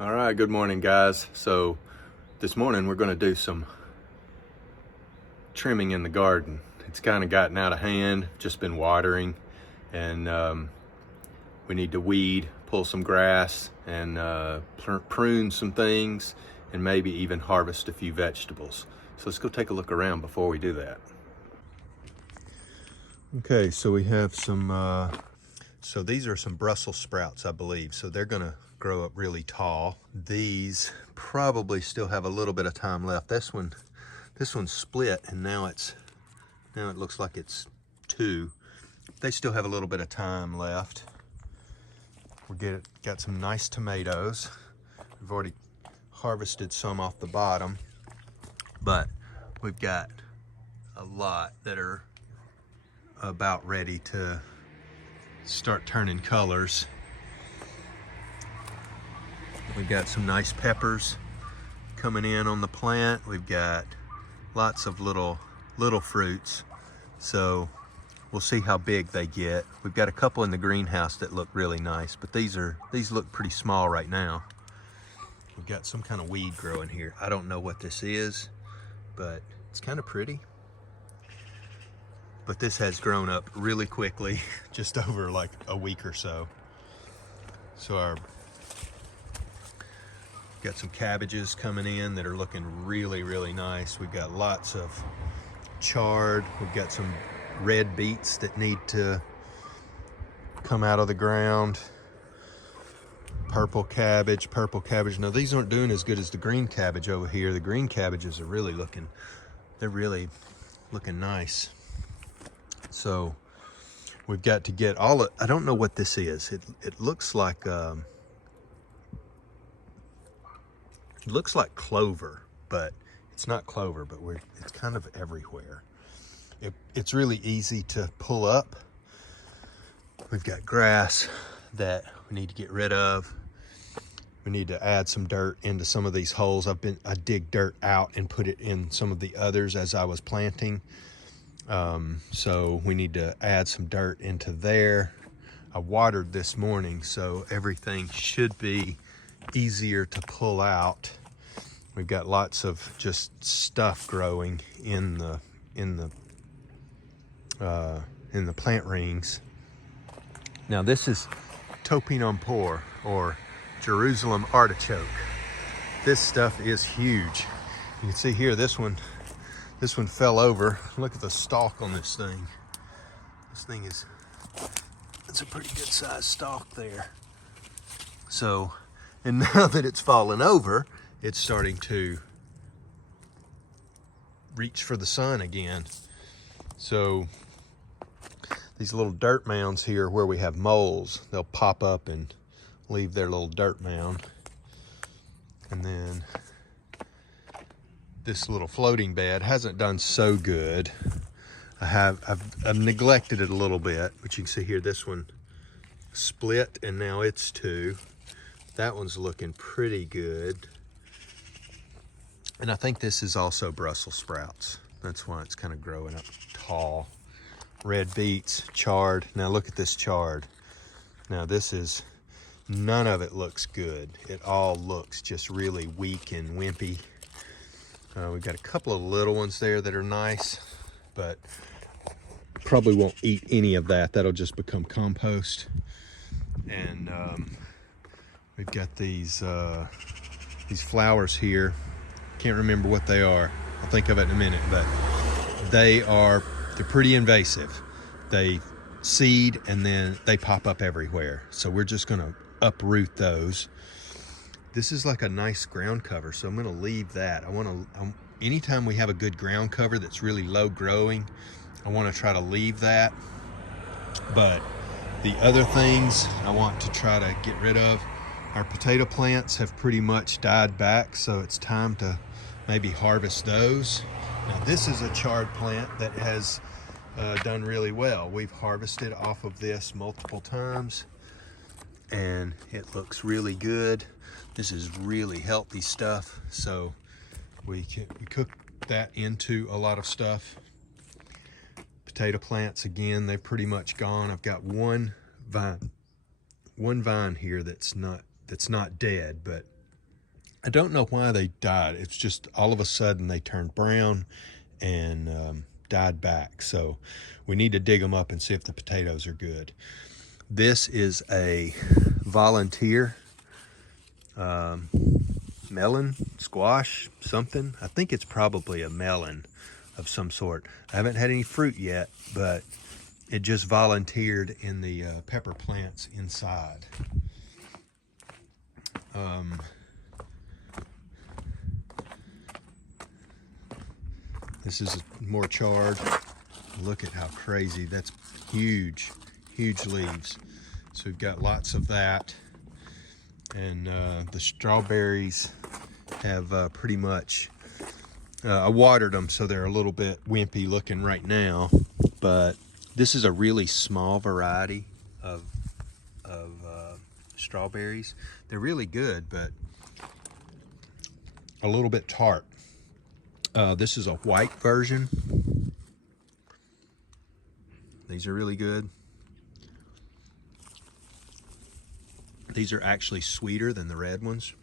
All right, good morning, guys. So this morning we're going to do some trimming in the garden. It's kind of gotten out of hand, just been watering, and we need to weed, pull some grass, and prune some things, and maybe even harvest a few vegetables. So let's go take a look around before we do that. Okay, so we have some, so these are some Brussels sprouts, I believe. So they're gonna grow up really tall. These probably still have a little bit of time left. This one's split, and now it looks like it's two. They still have a little bit of time left. Got some nice tomatoes. We've already harvested some off the bottom, but we've got a lot that are about ready to start turning colors. We've got some nice peppers coming in on the plant. We've got lots of little fruits, so we'll see how big they get. We've got a couple in the greenhouse that look really nice, but these look pretty small right now. We've got some kind of weed growing here. I don't know what this is, but it's kind of pretty. But this has grown up really quickly, just over like a week or so. So got some cabbages coming in that are looking really, really nice. We've got lots of chard. We've got some red beets that need to come out of the ground. Purple cabbage. Now these aren't doing as good as the green cabbage over here. The green cabbages are really looking nice. So we've got to get all of, I don't know what this is. It looks like clover, but it's not clover, but it's kind of everywhere. It's really easy to pull up. We've got grass that we need to get rid of. We need to add some dirt into some of these holes. I dig dirt out and put it in some of the others as I was planting. So we need to add some dirt into there. I watered this morning, so everything should be easier to pull out. We've got lots of just stuff growing in the plant rings. Now this is topinambour, or Jerusalem artichoke. This stuff is huge. You can see here, this one fell over. Look at the stalk on this thing. It's a pretty good sized stalk there. So, and now that it's fallen over, it's starting to reach for the sun again. So these little dirt mounds here where we have moles, they'll pop up and leave their little dirt mound. And then this little floating bed hasn't done so good. I've neglected it a little bit, but you can see here, this one split and now it's two. That one's looking pretty good. And I think this is also Brussels sprouts. That's why it's kind of growing up tall. Red beets, chard. Now look at this chard. Now none of it looks good. It all looks just really weak and wimpy. We've got a couple of little ones there that are nice, but probably won't eat any of that. That'll just become compost. And we've got these flowers here. Can't remember what they are. I'll think of it in a minute, but they're pretty invasive. They seed and then they pop up everywhere. So we're just gonna uproot those. This is like a nice ground cover, so I'm gonna leave that. Anytime we have a good ground cover that's really low growing, I wanna try to leave that. But the other things I want to try to get rid of. Our potato plants have pretty much died back, so it's time to maybe harvest those. Now this is a chard plant that has done really well. We've harvested off of this multiple times and it looks really good. This is really healthy stuff, so we cook that into a lot of stuff. Potato plants, again, they've pretty much gone. I've got one vine here that's not dead, but I don't know why they died. It's just all of a sudden they turned brown and died back. So we need to dig them up and see if the potatoes are good. This is a volunteer melon, squash, something. I think it's probably a melon of some sort. I haven't had any fruit yet, but it just volunteered in the pepper plants inside. This is more chard. Look at how crazy, that's huge, huge leaves. So we've got lots of that. And the strawberries have pretty much, I watered them so they're a little bit wimpy looking right now, but this is a really small variety of strawberries. They're really good, but a little bit tart. This is a white version. These are really good. These are actually sweeter than the red ones.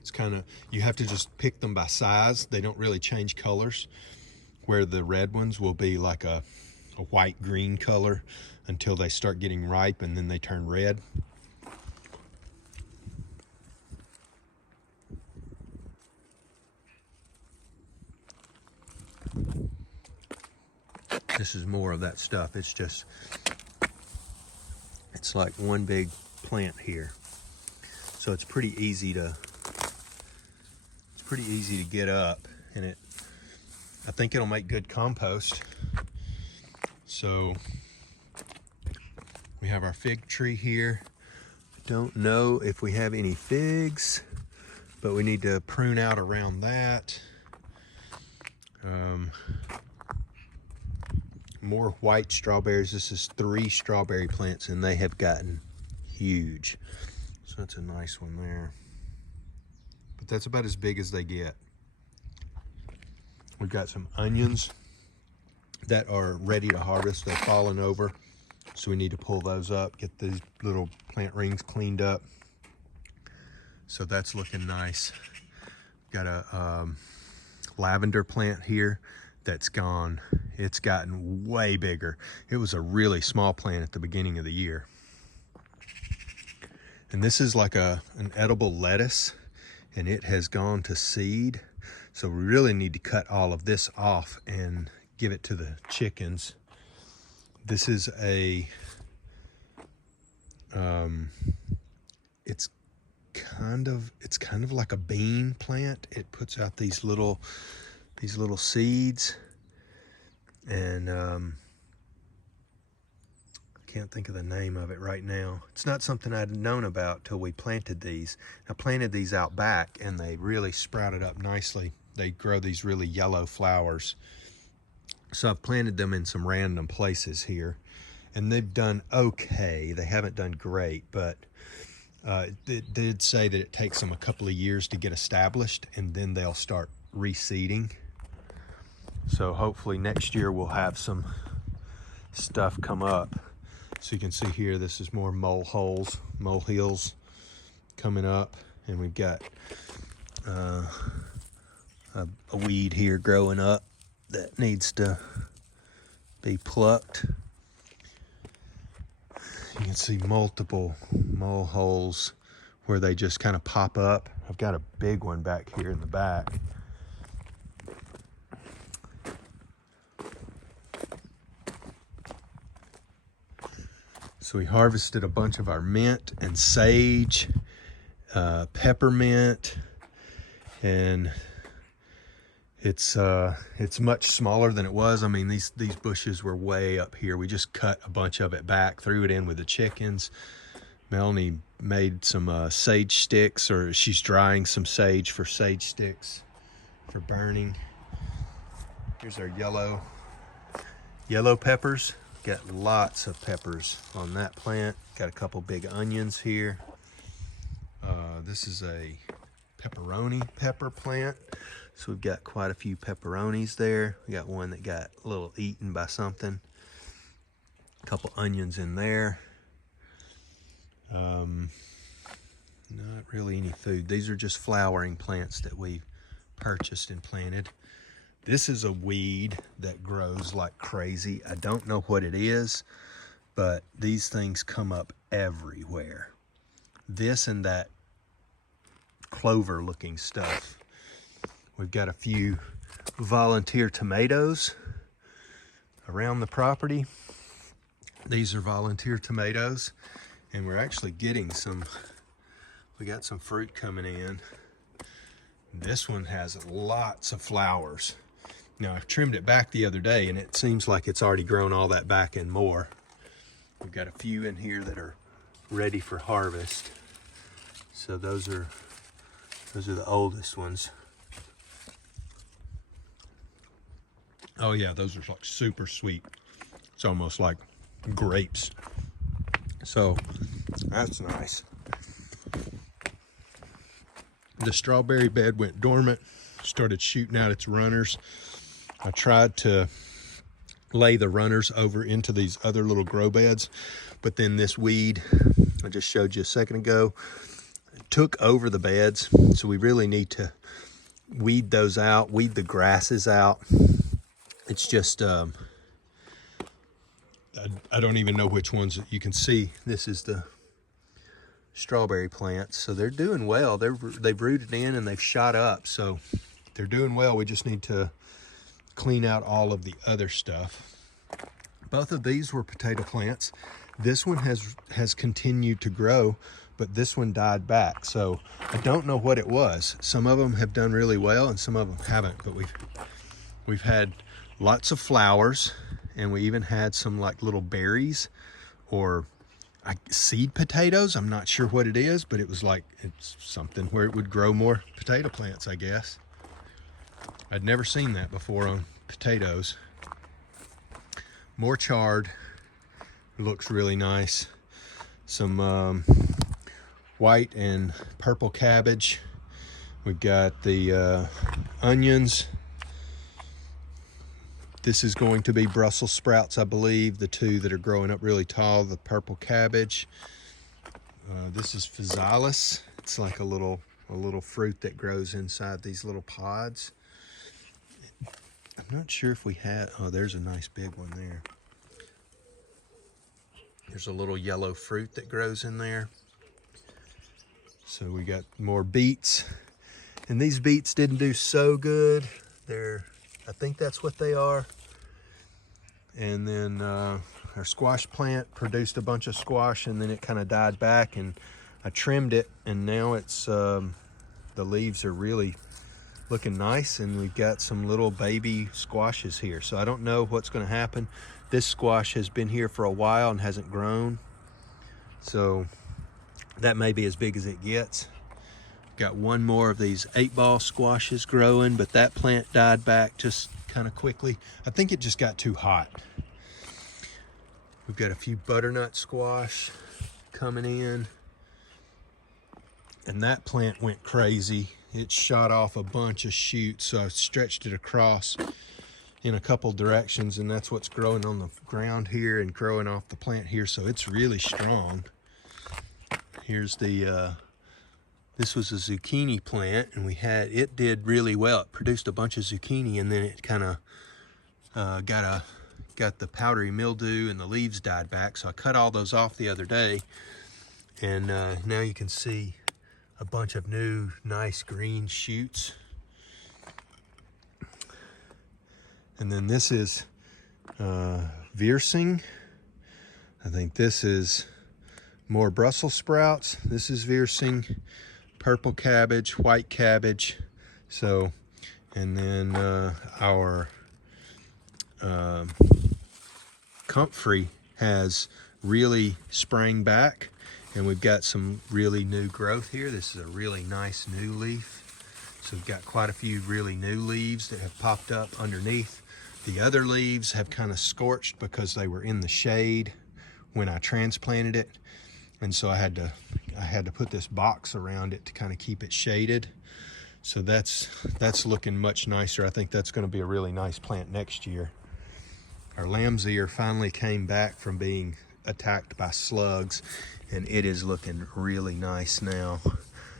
It's kind of, you have to just pick them by size. They don't really change colors, where the red ones will be like a white-green color until they start getting ripe, and then they turn red. This is more of that stuff. It's just, it's like one big plant here. So it's pretty easy to get up, and I think it'll make good compost. So we have our fig tree here. Don't know if we have any figs, but we need to prune out around that. More white strawberries. This is 3 strawberry plants, and they have gotten huge. So that's a nice one there. But that's about as big as they get. We've got some onions that are ready to harvest. They've fallen over, so we need to pull those up, get these little plant rings cleaned up. So that's looking nice. Got a lavender plant here that's gone. It's gotten way bigger. It was a really small plant at the beginning of the year. And this is like an edible lettuce, and it has gone to seed. So we really need to cut all of this off and give it to the chickens. This is a, it's kind of like a bean plant. It puts out these little seeds, and I can't think of the name of it right now. It's not something I'd known about till we planted these. I planted these out back, and they really sprouted up nicely. They grow these really yellow flowers. So I've planted them in some random places here, and they've done okay. They haven't done great, but it did say that it takes them a couple of years to get established, and then they'll start reseeding. So hopefully next year we'll have some stuff come up. So you can see here, this is more molehills coming up, and we've got a weed here growing up that needs to be plucked. You can see multiple moleholes where they just kind of pop up. I've got a big one back here in the back. So we harvested a bunch of our mint and sage, peppermint, and it's much smaller than it was. I mean, these bushes were way up here. We just cut a bunch of it back, threw it in with the chickens. Melanie made some sage sticks, or she's drying some sage for sage sticks for burning. Here's our yellow peppers. Got lots of peppers on that plant. Got a couple big onions here. This is a pepperoni pepper plant. So we've got quite a few pepperonis there. We got one that got a little eaten by something. A couple onions in there. Not really any food. These are just flowering plants that we purchased and planted. This is a weed that grows like crazy. I don't know what it is, but these things come up everywhere. This and that clover looking stuff. We've got a few volunteer tomatoes around the property. These are volunteer tomatoes, and we're actually getting some, we got some fruit coming in. This one has lots of flowers. Now, I trimmed it back the other day, and it seems like it's already grown all that back and more. We've got a few in here that are ready for harvest. So those are the oldest ones. Oh yeah, those are like super sweet. It's almost like grapes. So that's nice. The strawberry bed went dormant, started shooting out its runners. I tried to lay the runners over into these other little grow beds, but then this weed I just showed you a second ago took over the beds. So we really need to weed those out, weed the grasses out. It's just, I don't even know which ones. You can see this is the strawberry plants. So they're doing well. They've rooted in and they've shot up. So they're doing well. We just need to clean out all of the other stuff. Both of these were potato plants. This one has continued to grow, but this one died back. So I don't know what it was. Some of them have done really well and some of them haven't, but we've had lots of flowers, and we even had some like little berries or seed potatoes. I'm not sure what it is, but it was like, it's something where it would grow more potato plants, I guess. I'd never seen that before on potatoes. More chard. Looks really nice. Some white and purple cabbage. We've got the onions. This is going to be Brussels sprouts, I believe, the two that are growing up really tall, the purple cabbage. This is physalis. It's like a little fruit that grows inside these little pods. I'm not sure if we had, oh, there's a nice big one there. There's a little yellow fruit that grows in there. So we got more beets. And these beets didn't do so good. I think that's what they are. And then our squash plant produced a bunch of squash, and then it kind of died back, and I trimmed it, and now it's the leaves are really looking nice, and we've got some little baby squashes here. So I don't know what's going to happen. This squash has been here for a while and hasn't grown, so that may be as big as it gets. Got one more of these 8-ball squashes growing, but that plant died back just kind of quickly. I think it just got too hot. We've got a few butternut squash coming in, and that plant went crazy. It shot off a bunch of shoots, so I stretched it across in a couple directions, and that's what's growing on the ground here and growing off the plant here, so it's really strong. Here's the this was a zucchini plant, and it did really well. It produced a bunch of zucchini, and then it kind of got the powdery mildew, and the leaves died back. So I cut all those off the other day, and now you can see a bunch of new, nice green shoots. And then this is Viersing. I think this is more Brussels sprouts. This is Viersing. Purple cabbage, white cabbage. So, and then our comfrey has really sprang back, and we've got some really new growth here. This is a really nice new leaf. So we've got quite a few really new leaves that have popped up underneath. The other leaves have kind of scorched because they were in the shade when I transplanted it. And so I had to put this box around it to kind of keep it shaded. So that's looking much nicer. I think that's going to be a really nice plant next year. Our lamb's ear finally came back from being attacked by slugs, and it is looking really nice now.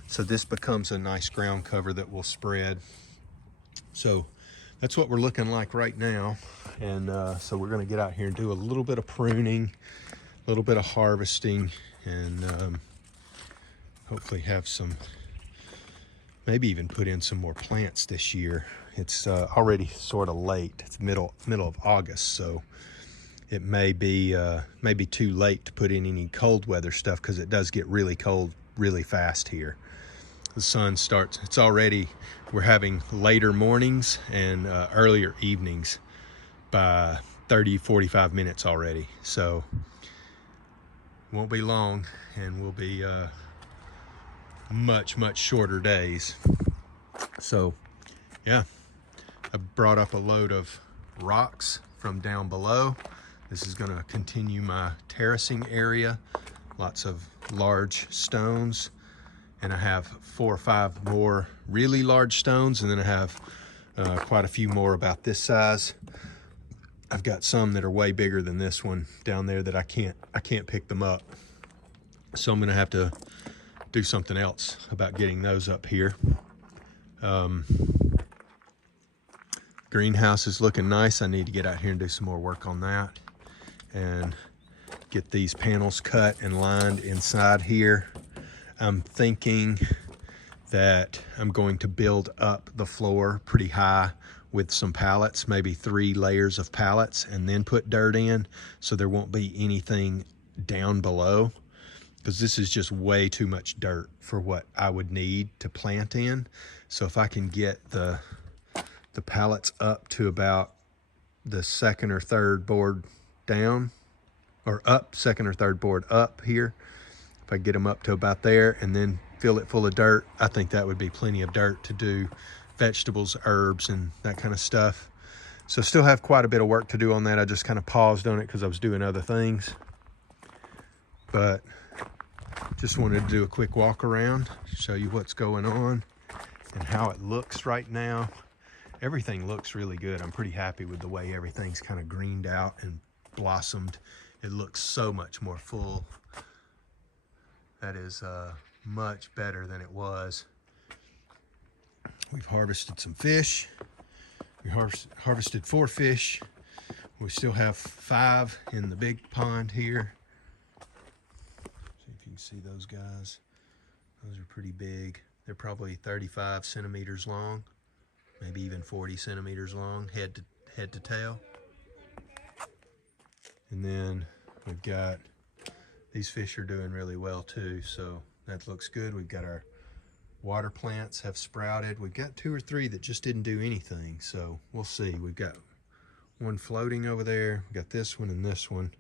So this becomes a nice ground cover that will spread. So that's what we're looking like right now. And so we're gonna get out here and do a little bit of pruning, a little bit of harvesting, and hopefully have some, maybe even put in some more plants this year. It's already sort of late. It's middle of August, so it may be too late to put in any cold weather stuff, because it does get really cold really fast here. The sun starts, it's already, we're having later mornings and earlier evenings by 30-45 minutes already. So it won't be long, and we'll be much shorter days. So yeah, I brought up a load of rocks from down below. This is going to continue my terracing area. Lots of large stones, and I have 4 or 5 more really large stones, and then I have quite a few more about this size. I've got some that are way bigger than this one down there that I can't pick them up. So I'm going to have to do something else about getting those up here. Greenhouse is looking nice. I need to get out here and do some more work on that and get these panels cut and lined inside here. I'm thinking that I'm going to build up the floor pretty high with some pallets, maybe 3 layers of pallets, and then put dirt in, so there won't be anything down below, because this is just way too much dirt for what I would need to plant in. So if I can get the pallets up to about the 2nd or 3rd board down, or up, 2nd or 3rd board up here, if I get them up to about there and then fill it full of dirt, I think that would be plenty of dirt to do vegetables, herbs, and that kind of stuff. So still have quite a bit of work to do on that. I just kind of paused on it because I was doing other things. But just wanted to do a quick walk around, show you what's going on and how it looks right now. Everything looks really good. I'm pretty happy with the way everything's kind of greened out and blossomed. It looks so much more full. That is much better than it was. We've harvested some fish. We harvested 4 fish. We still have 5 in the big pond here. See if you can see those guys. Those are pretty big. They're probably 35 centimeters long, maybe even 40 centimeters long, head to tail. And then we've got, these fish are doing really well too, so that looks good. We've got our water plants have sprouted. We've got 2 or 3 that just didn't do anything, so we'll see. We've got one floating over there. We've got this one and this one,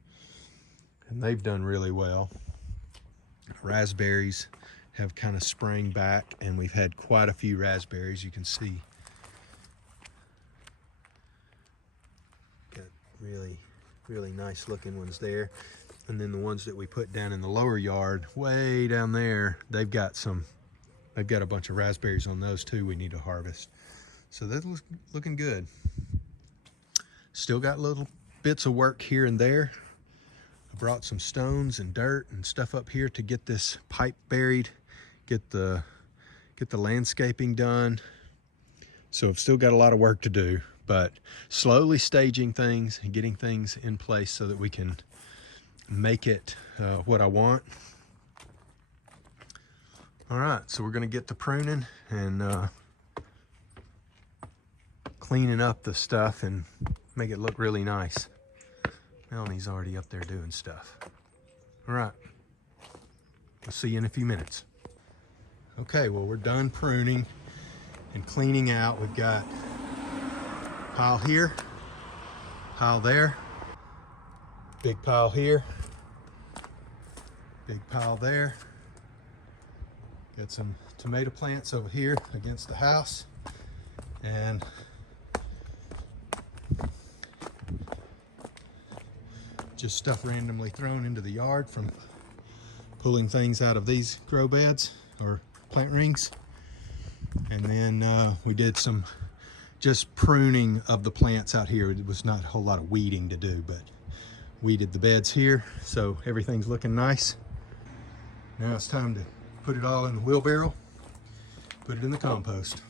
and they've done really well. Raspberries have kind of sprang back, and we've had quite a few raspberries. You can see got really nice looking ones there. And then the ones that we put down in the lower yard, way down there, they've got a bunch of raspberries on those too we need to harvest. So that's looking good. Still got little bits of work here and there. I brought some stones and dirt and stuff up here to get this pipe buried, get the landscaping done. So I've still got a lot of work to do, but slowly staging things and getting things in place so that we can make it what I want. All right, so we're gonna get to pruning and cleaning up the stuff and make it look really nice. Melanie's already up there doing stuff. All right, we'll see you in a few minutes. Okay, well, we're done pruning and cleaning out. We've got a pile here, pile there, big pile here, big pile there. Got some tomato plants over here against the house, and just stuff randomly thrown into the yard from pulling things out of these grow beds or plant rings. And then we did some just pruning of the plants out here. It was not a whole lot of weeding to do, but weeded the beds here, so everything's looking nice. Now it's time to put it all in the wheelbarrow put it in the compost.